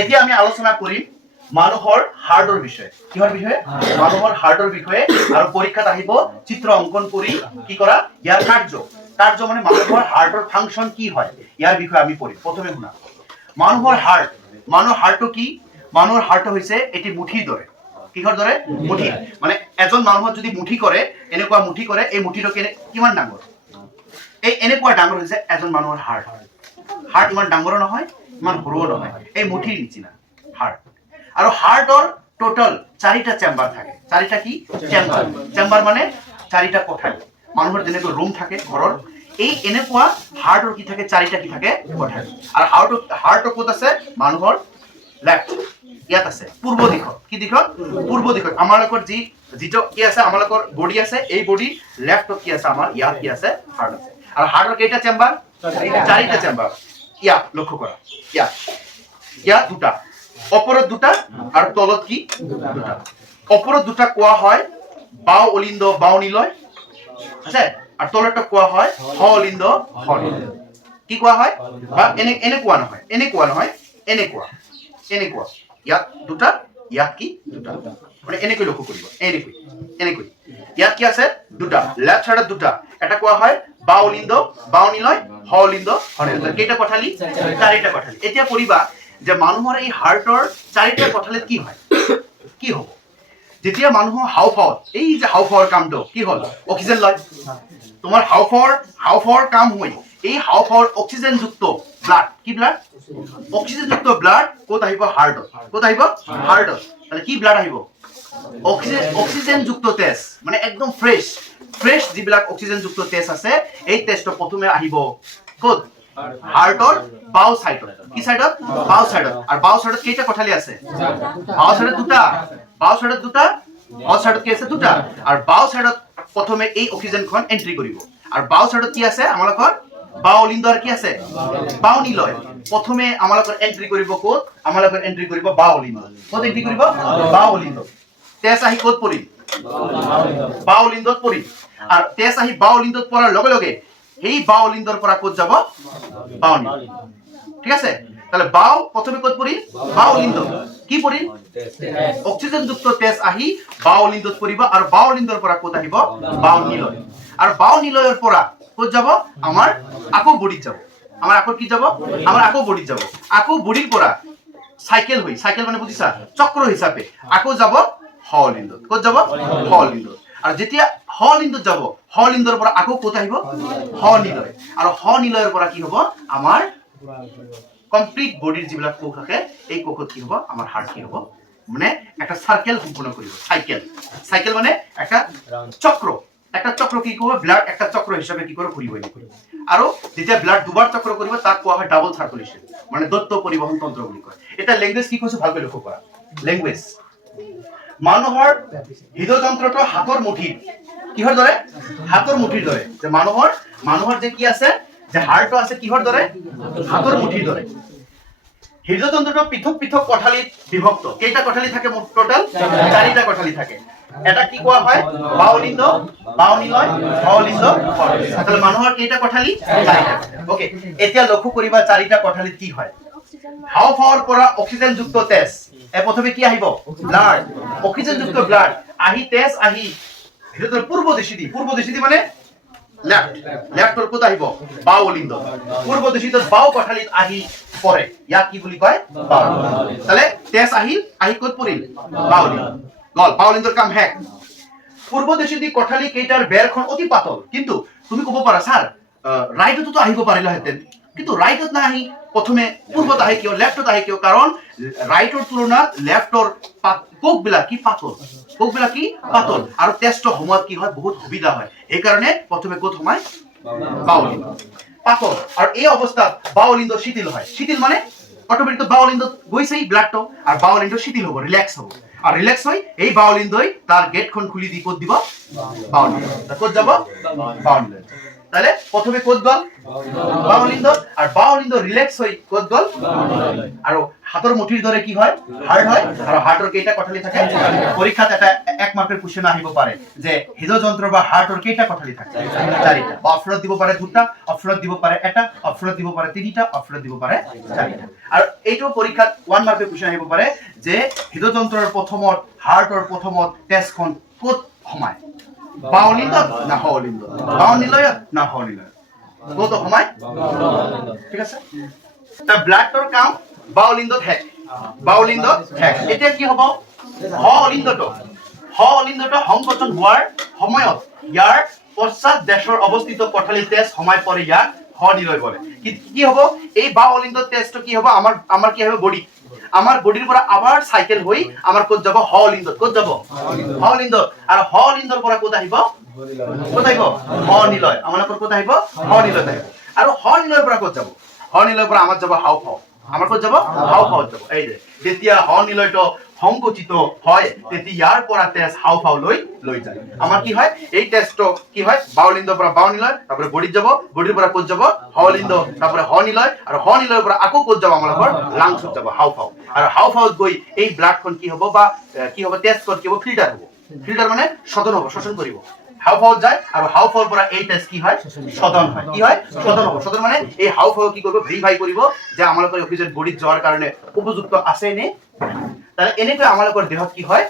এতিয়া আমি আলোচনা কৰিম মানুহৰ হাৰ্টৰ বিষয়ে। কিহৰ বিষয়ে? মানুহৰ হাৰ্টৰ বিষয়ে। আৰু পৰীক্ষাত আহিব চিত্ৰ অংকন কৰি কি কৰা ইয়াৰ কাৰ্য মানে মানুহৰ হাৰ্টৰ ফাংচন কি হয় ইয়াৰ বিষয়ে আমি পঢ়িম। প্ৰথমে শুনা, মানুহৰ হাৰ্টটো কি? মানুহৰ হাৰ্টটো হৈছে এটি মুঠিৰ দৰে। কিহৰ দৰে? মুঠি। মানে এজন মানুহৰ যদি মুঠি কৰে, এনেকুৱা মুঠি কৰে, এই মুঠিটো কিমান ডাঙৰ? এই এনেকুৱা ডাঙৰ হৈছে এজন মানুহৰ হাৰ্ট। হাৰ্ট ইমান ডাঙৰো নহয়, ইমান সৰুও নহয়, এই মুঠিৰ নিচিনা হাৰ্ট। আৰু হাৰ্টৰ টোটাল 4টা চেম্বাৰ থাকে। 4টা কি চেম্বাৰ? চেম্বাৰ মানে 4টা কোঠালি। মানুহৰ যেনেকৈ ৰুম থাকে ঘৰৰ, এই এনেকুৱা হাৰ্টৰ কি থাকে? 4টা কি থাকে? কোঠালি। আৰু হাৰ্টৰ ক'ত আছে? মানুহৰ লেফ্ট, ইয়াত আছে পূৰ্ব দিশত। কি দিশত? পূৰ্ব দিশত। আমালোকৰ যিটো কি আছে, আমালোকৰ বডি আছে, এই বডি লেফ্টত কি আছে? আমাৰ ইয়াত কি আছে? হাৰ্ট আছে। আৰু হাৰ্টৰ কেইটা চেম্বাৰ? 4টা চেম্বাৰ। ইয়াত লক্ষ্য কৰা, ইয়াত 2টা, ওপৰত 2টা আৰু তলত কি? 2টা। ওপৰত 2টা কোৱা হয় বাও অলিন্দ বাও নিলয় আছে, আৰু তলতটা কোৱা হয় হ অলিন্দ হ নিলয়। কি কোৱা হয়? বা এনেকুৱা নহয়, এনেকুৱা। ইয়াত 2টা, ইয়াত কি? 2টা। মানে এনেকৈ লক্ষ্য কৰিব, এনেকৈ। ইয়াত কি আছে? 2টা। লেফট সাইডত 2টা, এটা কোৱা হয় বাও অলিন্দ বাও নিলয়, হ অলিন্দ হ নিলয়। কেইটা কোঠালি? 4টা কোঠালি। এতিয়া পঢ়িবা যে মানুহৰ এই হাৰ্টৰ 4টা কোঠালিত কি হয়? কি হ'ব? যেতিয়া মানুহৰ হাওঁফাওত, এই যে হাওঁফাওৰ কামটো কি হ'ল? অক্সিজেন লয়। তোমাৰ হাওঁফাওৰ কাম হৈ এই হাওঁফাওৰ অক্সিজেনযুক্ত ব্লাড, কি ব্লাড? অক্সিজেনযুক্ত ব্লাড ক'ত আহিব? হাৰ্টত। ক'ত আহিব? হাৰ্টত। তাহলে কি ব্লাড আহিব? অক্সিজেনযুক্ত তেজ, মানে একদম ফ্ৰেছ যিবিলাক অক্সিজেনযুক্ত তেজ আছে, এই তেজটো প্ৰথমে আহিব ক'ত? হাৰ্টৰ বাও সাইডত। কি সাইডত? বাও সাইডত। আর বাও সাইডত কেইটা কোঠালি আছে? বাও সাইডত 2টা। বাও সাইডত কি আছে? 2টা। আর বাও সাইডত প্রথমে এই অক্সিজেনখন এন্ট্রি কৰিব। আৰ বাও সাইডত কি আছে? আমালোকৰ বাও অলিন্দ আৰ কি আছে? বাও নিলয়। প্ৰথমে আমালোকৰ এন্ট্ৰি কৰিব ক'ত? আমালোকৰ এন্ট্ৰি কৰিব বাও অলিন্দ। ক'ত এন্ট্ৰি কৰিব? বাও অলিন্দ। তেজ আহি ক'ত পৰিল? বাও অলিন্দত পৰিল। আৰ তেজ আহি বাও অলিন্দত পৰাৰ লগে লগে এই বাও অলিন্দৰ পৰা ক'ত যাব? বাও নিলয়। ঠিক আছে? তাহলে বাও প্ৰথমে ক'ত পৰিল? বাও অলিন্দ। কি পৰিল? অক্সিজেনযুক্ত তেজ আহি বাও অলিন্দত পৰিব, আৰ বাও অলিন্দৰ পৰা ক'ত আহিব? বাও নিলয়। আৰ বাও নিলয়ৰ পৰা ক'ত যাব? আমাৰ আকৌ বডিত যাব। আমাৰ আকৌ কি যাব? আমাৰ আকৌ বডিত যাব। আকৌ বডিৰ পৰা সাইকেল মানে বুজিছা? চক্র হিচাপে আকৌ যাব হ অলিন্দত। ক'ত যাব? হ অলিন্দত। আর যেতিয়া হ অলিন্দত যাব, হ অলিন্দৰ পৰা আকৌ ক'ত আহিব? হ নিলয়। আৰ হ নিলয়ৰ পৰা কি হ'ব? আমাৰ কমপ্লিট বডির যিবিলাক কোষ থাকে, এই কোষত কি হ'ব? আমার হার্ট কি হ'ব? মানে একটা সার্কেল সম্পূর্ণ কৰিব। সাইকেল মানে একটা চক্ৰ। একটা চক্ৰ কি কৰবে? ব্লাড একটা চক্ৰ হিসাবে কি কৰে ঘুৰিব। আৰু যেতিয়া ব্লাড দুবাৰ চক্ৰ কৰিব, তাক কোৱা হয় ডাবল সাৰ্কুলেশন, মানে দত্ত পৰিবহন তন্ত্ৰ বুলি কয়। এটা ল্যাঙ্গুৱেজ কি কৈছো ভালকৈ লক্ষ্য কৰা। ল্যাঙ্গুৱেজ মানুহৰ হৃদযন্ত্ৰটো হাতৰ মুঠিৰ কিহৰ দৰে? হাতৰ মুঠিৰ দৰে। যে মানুহৰ যে কি আছে, যে হাৰ্টটো আছে কিহৰ দৰে? হাতৰ মুঠিৰ দৰে। হৃদযন্ত্ৰটো পৃথক কোঠালিত বিভক্ত। কেইটা কোঠালি থাকে? টোটাল 4টা কোঠালি থাকে। এটা কি কোৱা হয়? বাও অলিন্দ বাও নিলয়, হ অলিন্দ হ নিলয়। তাহলে মানুহৰ কেইটা কোঠালি? 4টা। ওকে, এতিয়া লক্ষ্য কৰিবা 4টা কোঠালিত কি হয়। হাওঁফাওৰ পৰা অক্সিজেনযুক্ত তেজ প্ৰথমে কি আহিব? ব্লাড। অক্সিজেনযুক্ত ব্লাড আহি তেজ আহি হৃদয়ৰ পূৰ্ব দিশে মানে লেফটৰ ক'ত আহিব? বাও অলিন্দ। পূৰ্ব দিশিত বাও কোঠালিত আহি পৰে, ইয়াক কি বুলি কয়? বাও অলিন্দ। তাহলে তেজ আহি ক'ত পৰিল? বাও অলিন্দ। গল, বাও অলিন্দৰ কাম শেষ। পূৰ্ব দিশিত কোঠালি কেইটাৰ বেৰখন অতি পাতল, কিন্তু তুমি ক'ব পাৰা স্যাৰ ৰাইটতো আহিব পাৰিলাহেঁতেন, কিন্তু ৰাইটত না আহি প্ৰথমে পূৰ্বত আহে কিয়? লেফটত আহে কিয়? কাৰণ ৰাইটৰ তুলনাত লেফটৰ কোষবিলাক কি পাতল। কোষবিলাক কি পাতল, আৰু তেজটো সময়ত কি হয়? বহুত সুবিধা হয়। এই কাৰণে প্ৰথমে ক'ত সোমায়? বাও অলিন্দ। পাতল। আৰু এই অৱস্থাত বাও অলিন্দ শিথিল হয়। শিথিল মানে অটোমেটিক বাও অলিন্দত গৈছেই ব্লাডটো, আর বাও অলিন্দ শিথিল হ'ব, রিল্যাক্স হ'ব। আর রিল্যাক্স হয় এই বাও অলিন্দই তার গেটখন খুলি দি ক'ত দিব? বাও অলিন্দ। ক'ত যাব? বাও অলিন্দ। তাহলে প্রথমে কোত গল বাউলিন্দ আর বাউলিন্দ রিল্যাক্স হই কোত গল আর হাতৰ মুঠিৰ দৰে কি হয় হাৰ্ড হয় আৰু হাৰ্টৰ কেইটা কঠালি থাকে পৰীক্ষাত এটা এক মাৰ্কৰ কোৱেশ্চন আহিব পাৰে যে হৃদযন্ত্ৰ বা হাৰ্টৰ কেইটা কঠালি থাকে চাৰিটা অপচনত দিব পাৰে দুটা অপচনত দিব পাৰে এটা অপচনত দিব পাৰে তিনিটা অপচনত দিব পাৰে চাৰিটা আৰু এইটো পৰীক্ষাত 1 মাৰ্কৰ কোৱেশ্চন আহিব পাৰে যে হৃদযন্ত্ৰৰ প্ৰথমত হাৰ্টৰ প্ৰথমত টেষ্টখন ক'ত সমায় বাউলিন্দত না হলিন্দত বাউলিন্দত না হলিন্দত ক'ত সমায় ঠিক আছে তা ব্লাডৰ কাম বাউলিন্দত হেক এতিয়া কি হ'ব হলিন্দত সংকোচন হোৱাৰ সময়ত ইয়াৰ পশ্চাৎ দেশৰ অৱস্থিত কঠালি তেজ সমাই পৰে ইয়াক হনিলয় বলে কি হ'ব এই বাউলিন্দত তেজটো কি হ'ব আমাৰ কি হ'ব বডি আমাৰ বডিৰ পৰা আবাৰ সাইকেল হৈ আমাৰ ক'ত যাব হলিন্দত ক'ত যাব হলিন্দত আৰু হলিন্দৰ পৰা ক'ত আহিব হনিলয় আমালোকৰ ক'ত আহিব হনিলয় আহিব আৰু হনিলয়ৰ পৰা ক'ত যাব হনিলয়ৰ পৰা আমাৰ যাব হাওফাও আমাৰ ক'ত যাব হাওফাও যাব এই যে যেতিয়া হনিলয়টো সংকুচিত হয় তেতিয়া ইয়াৰ পৰা তেজ হাওফাও লৈ যায় আমাৰ কি হয় এই টেষ্টটো কি হয় বাউলিন্দৰ পৰা বাউনিলয় তাৰপৰে বডিত যাব বডিৰ পৰা ক'ত যাব হলিন্দ তাৰপৰে হনিলয় আৰু হনিলয়ৰ পৰা আকৌ ক'ত যাব আমালোকৰ লাংছত যাব হাওফাও আৰু হাওফাওত গৈ এই ব্লাডখন কি হ'ব বা কি হ'ব টেষ্টখন কি হ'ব ফিল্টাৰ মানে শোষণ কৰিব হাওফাওত যায় আৰু হাওফাওৰ পৰা এই টেষ্ট কি হয় শোধন হয় কি হয় শোধন মানে এই হাওফাও কি কৰিব ভেৰিফাই কৰিব যে আমালোকৰ অক্সিজেন বডিত যোৱাৰ কাৰণে উপযুক্ত আছে নে তাহলে এনেকৈ আমালোকৰ দেহত কি হয়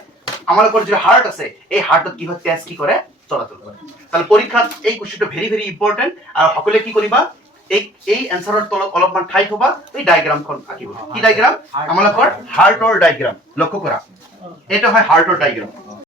আমালোকৰ যে হাৰ্ট আছে এই হাৰ্টত কি হয় তেজ কি কৰে চলাচল কৰে তাহলে পৰীক্ষাত এই কোৱেশ্চনটো ভেৰি ইম্পৰ্টেন্ট আৰু সকলোৱে কি কৰিবা এই এনসাৰৰ তলত অলপমান ঠাই থবা এই ডায়াগ্ৰামখন আঁকিব কি ডায়াগ্ৰাম আমালোকৰ হাৰ্টৰ ডায়াগ্ৰাম লক্ষ্য কৰা এটা হয় হাৰ্টৰ ডায়াগ্ৰাম